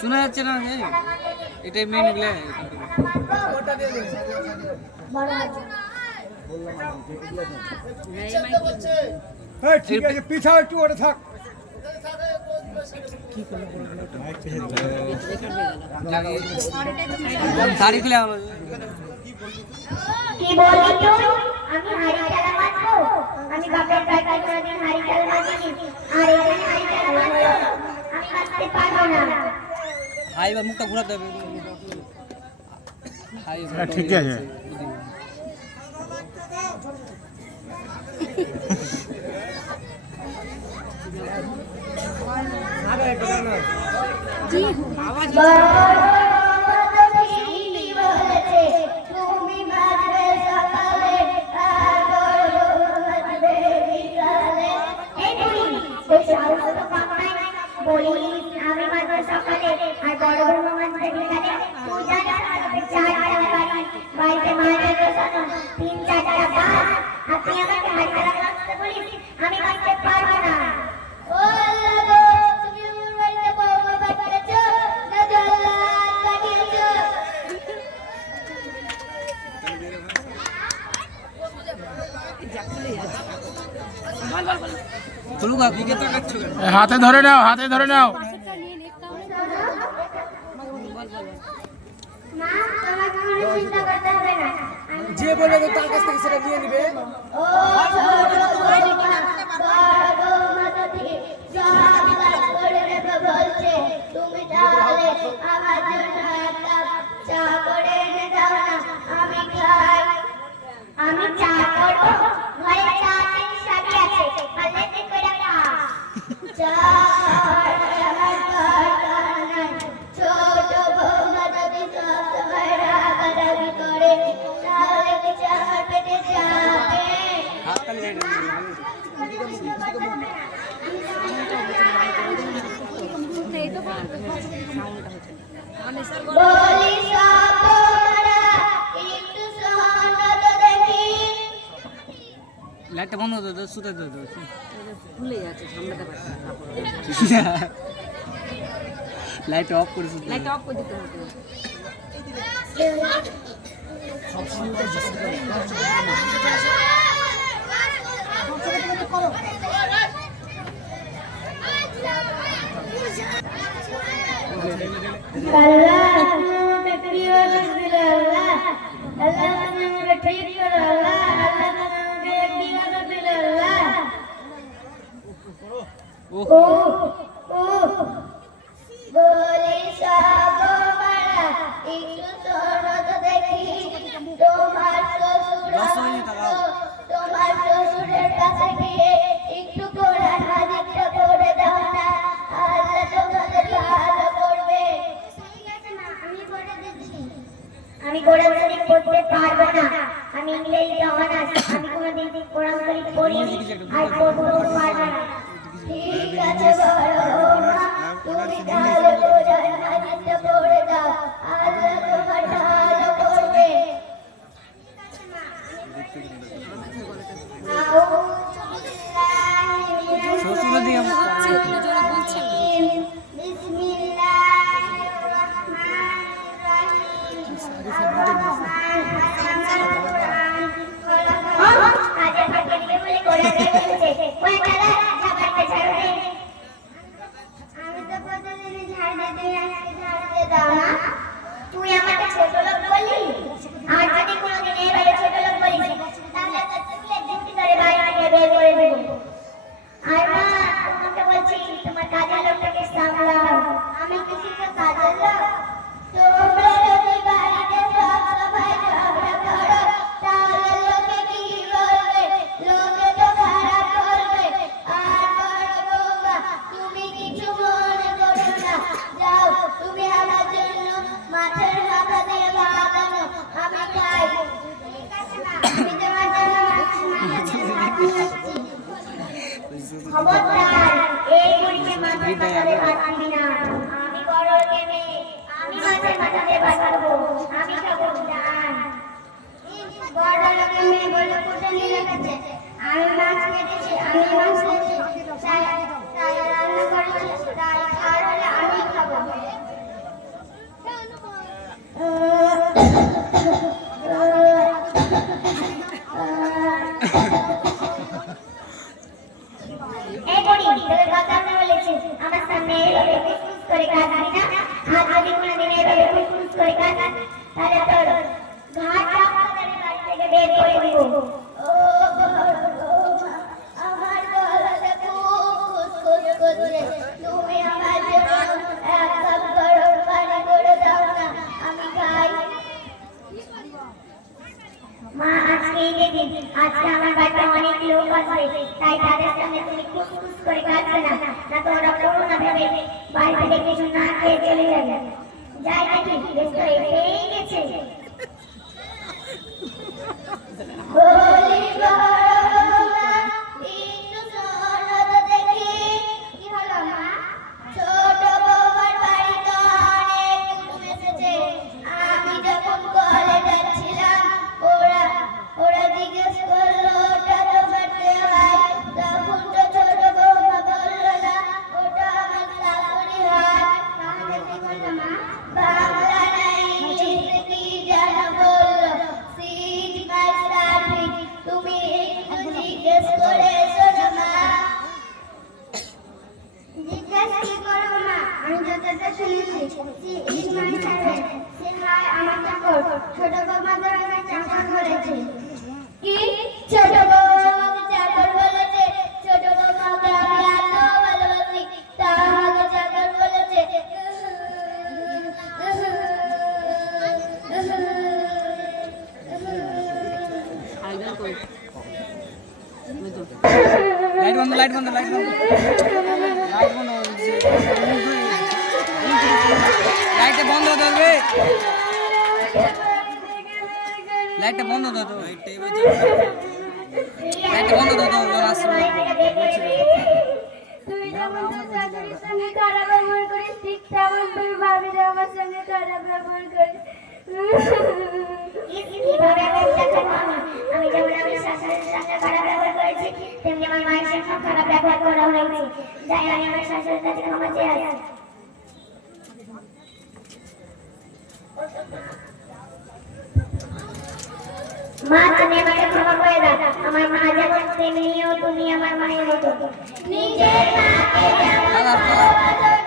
শোনা যাচ্ছে না এটাই মেন এগুলো ঠিক আছে পিছাও একটু ওটা থাক শাড়ি খুলে কি বলি তুই আমি হাড়ি খেলা মারবো আমি বাপের টাকায় কোনদিন হাড়ি খেলা মারিনি আর এখানে হাড়ি খেলা মারবো আমি মারতে পারবো না হাই বা মুখটা ঘোরাতে হবে হাই ঠিক আছে জি আওয়াজ আমি মাত্র সকালে আর বড় বড় মাত্র বিকালে তুই জানিস বাড়িতে মায়ের শোনো 3-4টা বাস আপনি আমাকে হাড়ি খেলা করতে বলিস আমি করতে পারবো না ও আল্লাহ গো তুমি আমার বাড়িতে বড় বাবা করেছো না আল্লাহ কাটিয়েছো হাতে ধরে নাও হাতে ধরে নাও যে বলবে তার কাছ থেকে সেটা নিয়ে নিবে তুমি তাহলে আমার জন্য একটা চা করে এনে দাও না আমি খাই আমি চা করবো ঘরে চা চিনি সবই আছে পারলে করে খা চা ছোট বৌমা যদি সবসময় রাগারাগি করে তাহলে কি চা পেটে যাবে বলি সাপোরা একটু সোনা তো দেখি লাইটটা বন্ধ করে দাও সুতে দাও ভুলে যাচ্ছে সামনেটা লাইট অফ করে সুতে লাইট অফ করে দিতে হবে আল্লাহ তুমি প্রিয় আল্লাহ আল্লাহ তুমি ঠিক করো আল্লাহ আল্লাহ তুমি বিবাদ দিলে আল্লাহ ও ও বলি সাবমারা একটু শোনো তো দেখি তোমার শ্বশুরের কাছে গিয়ে একটু কোরআন হাদিসটা পড়ে দাও না আল্লাহ তোমাদের ভালো করবে আমি কোরআন শরীফ পড়তে পারবো না আমি ইংরেজি অনার্স আমি কোনোদিন কোরআন শরীফ পড়িনি আর পড়তেও পারবো না ঠিক আছে বড় তুমি তাহলে কোরআন হাদিসটা পড়ে দাও আল্লাহ তোমার ভালো করবে শ্বশুর দিয়ে তুই আমাকে ছোট লোক বললি আর যদি কোনোদিন এই বাড়ি ছোট লোক বলিস তাহলে তুই একদিন করে বাড়ি থেকে বের করে দেবো আর মা তোমাকে বলছি তোমার কাজের লোকটাকে সামলাও আমি কিছু তো কাজের লোক তোমরা যদি বাড়িতে সব সময় ঝগড়া করো তাহলে লোকে কি বলবে লোকে তো খারাপ বলবে আর বড় বৌমা তুমি কিছু মনে করো না যাও তুমি আমার জন্য মাছের মাথা দিয়ে ভাত আনো আমি খাই ঠিক আছে না আমি তোমার জন্য মাছের মাথা নিয়ে আসছি খবরদার এই বুড়িকে মাথায় মাথা দিয়ে ভাত দিবি না আমি বড় লোকের মেয়ে আমি মাছের মাথা দিয়ে ভাত খাবো, আমি খাবো ডাল। বড় লোকের মেয়ে বলে কোটে নিয়ে গেছে, আমি মাছ কেটেছি, আমি মাছ খেয়েছি, তাই রান্না করেছি, তাই খাওয়ার হলে আমি খাবো। এই বড়ি তোর কথা আমি বলেছি, আমার সামনে এইভাবে ফুসফুস করে কাঁদবি না। আর যদি কোনোদিন এইভাবে ফুসফুস করে কাঁদাস তাহলে তোর ঘাট ডাক্তারের বাড়ি থেকে বের করে দিব। ও আমার গলাটা খুব খুসখুস করছে, তুমি আমার জন্য এক কাপ গরম পানি করে দাও না, আমি খাই। মা আজকে ঈদের দিন, আজকে আমার বাড়িতে অনেক লোক আসবে, তাই তাদের সামনে তুমি খুসখুস করে কাঁদবে না, না তোমরা করোনা ভেবে বাড়ি থেকে কিছু না খেয়ে চলে যাবে। যাই নাকি বেশ তো এসেই গেছে। বলি বড়মা, একটু শোনো তো দেখি। কি হলো মা? ছোট বৌমার বাড়িতে অনেক কুটুম এসেছে। আমি যখন কলে যাচ্ছিলাম ওরা জিজ্ঞেস করলো ওটা তো বাড়তে হয়, তখন তো ছোট বৌমা বললো না ওটা আমার শাশুড়ি হয়। তাহলে কি বললো মা? বাংলা না ইংলিশে কি যেন বললো, সিজ মাই সার্ভিস। তুমি একটু জিজ্ঞেস করে এসো না মা। জিজ্ঞেস কি করবো মা? আমি যতটা শুনেছি সিজ মাই সার্ভিস, সে হয় আমার চাকর। ছোট বৌমাদের আমি চাকর বলেছি। কি? ছোট বৌমাকে চাকর বলেছে? ছোট বৌমাকে আমি এত ভালোবাসি, তা আমাকে চাকর বলেছে। আরেকজন কই? লাইট বন্ধ, লাইট বন্ধ, লাইট বন্ধ, লাইট বন্ধ, লাইটটা বন্ধ হতে হবে, লাইটটা বন্ধ হতে হবে, লাইটটা বন্ধ হতে হবে, আসবে। তুই যেমন তোর শাশুড়ির সঙ্গে খারাপ ব্যবহার করিস, ঠিক তেমন তুই ভাবির আমার সঙ্গে খারাপ ব্যবহার করিস। কিভাবে ব্যবসা করবো আমি? যেমন আমি শাশুড়ির সঙ্গে খারাপ ব্যবহার করেছি, তেমনি আমার মায়ের সঙ্গে খারাপ ব্যবহার করা হয়েছে। যাই আমি আমার শাশুড়ির কাছে ক্ষমা চেয়ে আসি। মা তুমি আমাকে ক্ষমা করে দাও, আমার মা যেমন তেমনিও তুমি আমার মায়ের মতো। নিজের মাকে যেমন ভালোবাসো